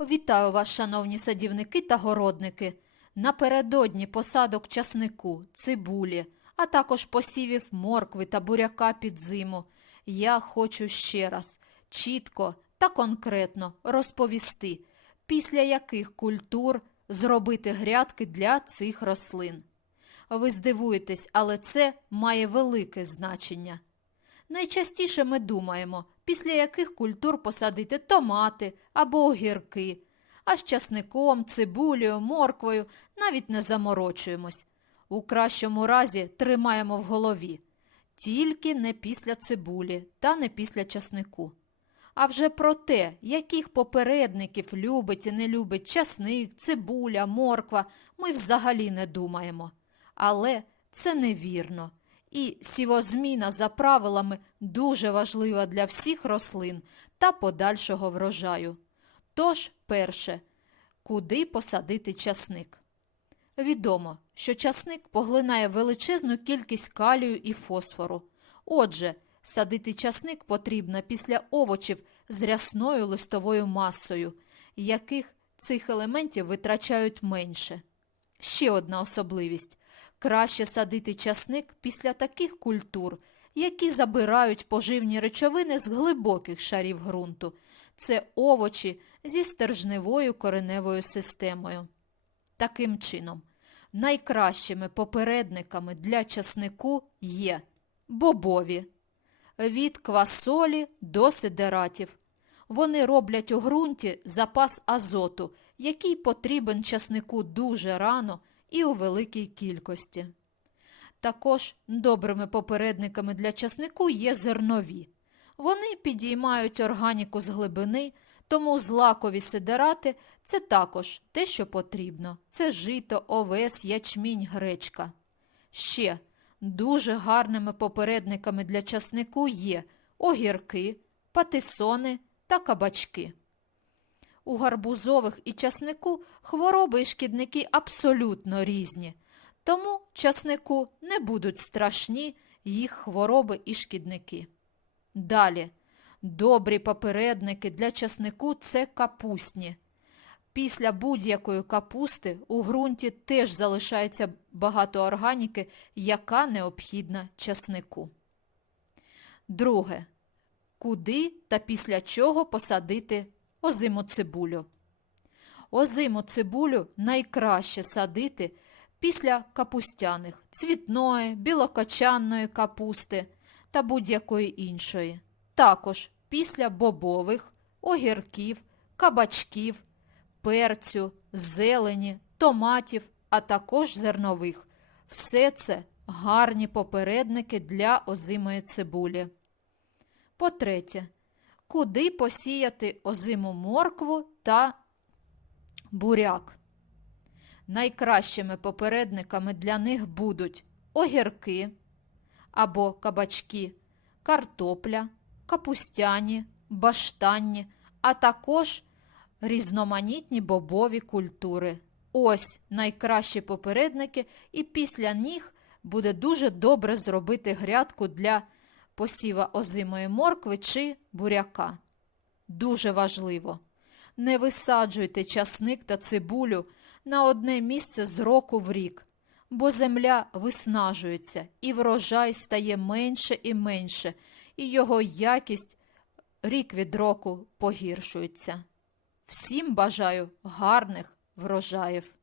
Вітаю вас, шановні садівники та городники. Напередодні посадок часнику, цибулі, а також посівів моркви та буряка під зиму. Я хочу ще раз чітко та конкретно розповісти, після яких культур зробити грядки для цих рослин. Ви здивуєтесь, але це має велике значення. Найчастіше ми думаємо, після яких культур посадити томати або огірки, а з часником, цибулею, морквою навіть не заморочуємось. У кращому разі тримаємо в голові тільки не після цибулі та не після часнику. А вже про те, яких попередників любить і не любить часник, цибуля, морква, ми взагалі не думаємо. Але це невірно. І сівозміна за правилами дуже важлива для всіх рослин та подальшого врожаю. Тож, перше, куди посадити часник? Відомо, що часник поглинає величезну кількість калію і фосфору. Отже, садити часник потрібно після овочів з рясною листовою масою, яких цих елементів витрачають менше. Ще одна особливість краще садити часник після таких культур, які забирають поживні речовини з глибоких шарів ґрунту. Це овочі зі стержневою кореневою системою. Таким чином, найкращими попередниками для часнику є бобові від квасолі до сидератів. Вони роблять у ґрунті запас азоту, який потрібен часнику дуже рано і у великій кількості. Також добрими попередниками для часнику є зернові. Вони підіймають органіку з глибини, тому злакові сидерати це також те, що потрібно. Це жито, овес, ячмінь, гречка. Ще дуже гарними попередниками для часнику є огірки, патисони та кабачки. У гарбузових і часнику хвороби і шкідники абсолютно різні, тому часнику не будуть страшні їх хвороби і шкідники. Далі, добрі попередники для часнику це капустні. Після будь-якої капусти у ґрунті теж залишається багато органіки, яка необхідна часнику. Друге. Куди та після чого посадити озиму цибулю? Озиму цибулю найкраще садити після капустяних, цвітної, білокочанної капусти та будь-якої іншої. Також після бобових, огірків, кабачків, перцю, зелені, томатів, а також зернових. Все це гарні попередники для озимої цибулі. По-третє, куди посіяти озиму моркву та буряк? Найкращими попередниками для них будуть огірки або кабачки, картопля, капустяні, баштанні, а також різноманітні бобові культури. Ось найкращі попередники, і після них буде дуже добре зробити грядку для посіва озимої моркви чи буряка. Дуже важливо. Не висаджуйте часник та цибулю на одне місце з року в рік, бо земля виснажується і врожай стає менше і менше, і його якість рік від року погіршується. Всім бажаю гарних врожаїв!